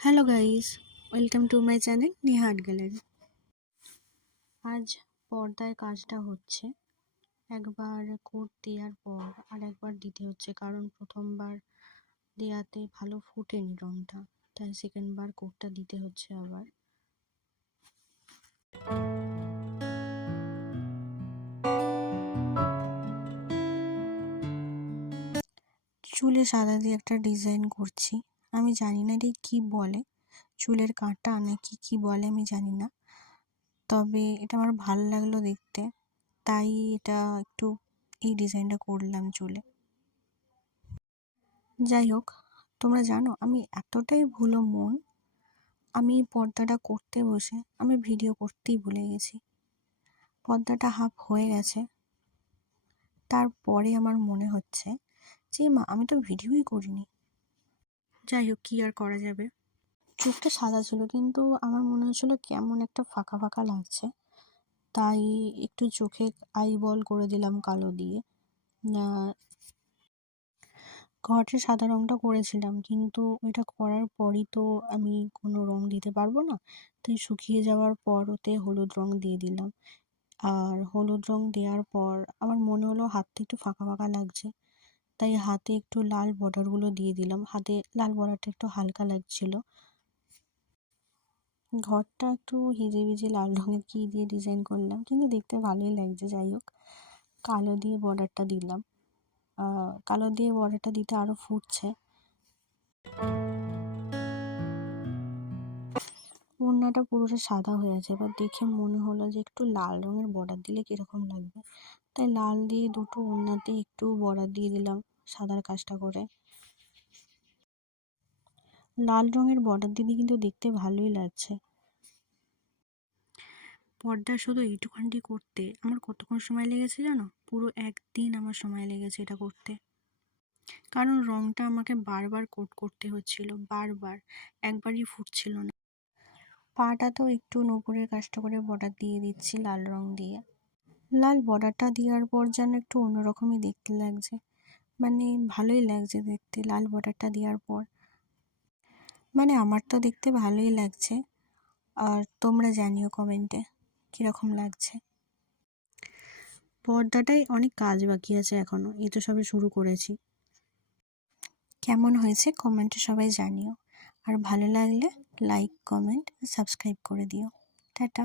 Hello guys, welcome to my channel Neha art gallery. আজ পর্দায় কাজটা হচ্ছে, একবার কোট দেওয়ার পর আর একবার দিতে হচ্ছে, কারণ প্রথমবার দেওয়াতে ভালো ফোটেনি রঙটা, তাই সেকেন্ড বার কোটটা দিতে হচ্ছে আবার। চুলে সাদা দিয়ে একটা ডিজাইন করছি, আমি জানি না এটা কি বলে, চুলের কাঁটা নাকি কি বলে আমি জানি না, তবে এটা আমার ভালো লাগলো দেখতে, তাই এটা একটু এই ডিজাইনটা করলাম চুলে। যাই হোক, তোমরা জানো আমি এতটাই ভুলো মন, আমি পর্দাটা করতে বসে আমি ভিডিও করতেই ভুলে গেছি। পর্দাটা হাফ হয়ে গেছে, তারপরে আমার মনে হচ্ছে যে মা আমি তো ভিডিওই করিনি। যাই হোক, কী আর করা যাবে। চোখটা সাদা ছিল, কিন্তু আমার মনে হচ্ছিলো কেমন একটা ফাঁকা ফাঁকা লাগছে, তাই একটু চোখে আইবল করে দিলাম কালো দিয়ে। ঘরের সাদা রঙটা করেছিলাম, কিন্তু ওইটা করার পরই তো আমি কোনো রং দিতে পারবো না, তাই শুকিয়ে যাওয়ার পর ওতে হলুদ রং দিয়ে দিলাম। আর হলুদ রং দেওয়ার পর আমার মনে হলো হাতটা একটু ফাঁকা ফাঁকা লাগছে, তাই হাতে একটু লাল বর্ডারগুলো দিয়ে দিলাম। হাতে লাল বর্ডারটা একটু হালকা লাগছিল। ঘরটা একটু হিজিবিজি লাল রঙের কী দিয়ে ডিজাইন করলাম, কিন্তু দেখতে ভালোই লাগছে। যাই হোক, কালো দিয়ে বর্ডারটা দিলাম। কালো দিয়ে বর্ডারটা দিতে আরও ফুটছে। ওড়নাটা পুরোটা সাদা হয়ে আছে, এবার দেখে মনে হলো যে একটু লাল রঙের বর্ডার দিলে কীরকম লাগবে, তাই লাল দিয়ে দুটো ওড়নাতে একটু বর্ডার দিয়ে দিলাম সাদার কাজটা করে। লাল রঙের বর্ডার দিলে কিন্তু দেখতে ভালোই লাগছে। পর্দা শুধু এইটুখানটি করতে আমার কতক্ষণ সময় লেগেছে জানো? পুরো একদিন আমার সময় লেগেছে এটা করতে, কারণ রঙটা আমাকে বারবার কোট করতে হচ্ছিল, বারবার, একবারই ফুটছিল না। পাটা তো একটু নূপুরের কাজটা করে বর্ডার দিয়ে দিচ্ছি লাল রং দিয়ে। লাল বর্ডারটা দেওয়ার পর যেন একটু অন্যরকমই দেখতে লাগছে, মানে ভালোই লাগছে দেখতে লাল বর্ডারটা দেওয়ার পর। মানে আমার তো দেখতে ভালোই লাগছে, আর তোমরা জানিও কমেন্টে কীরকম লাগছে। পর্দাটায় অনেক কাজ বাকি আছে এখনও, এই তো সবে শুরু করেছি। কেমন হয়েছে কমেন্টে সবাই জানিও, আর ভালো লাগলে লাইক, কমেন্ট, সাবস্ক্রাইব করে দিও। টাটা।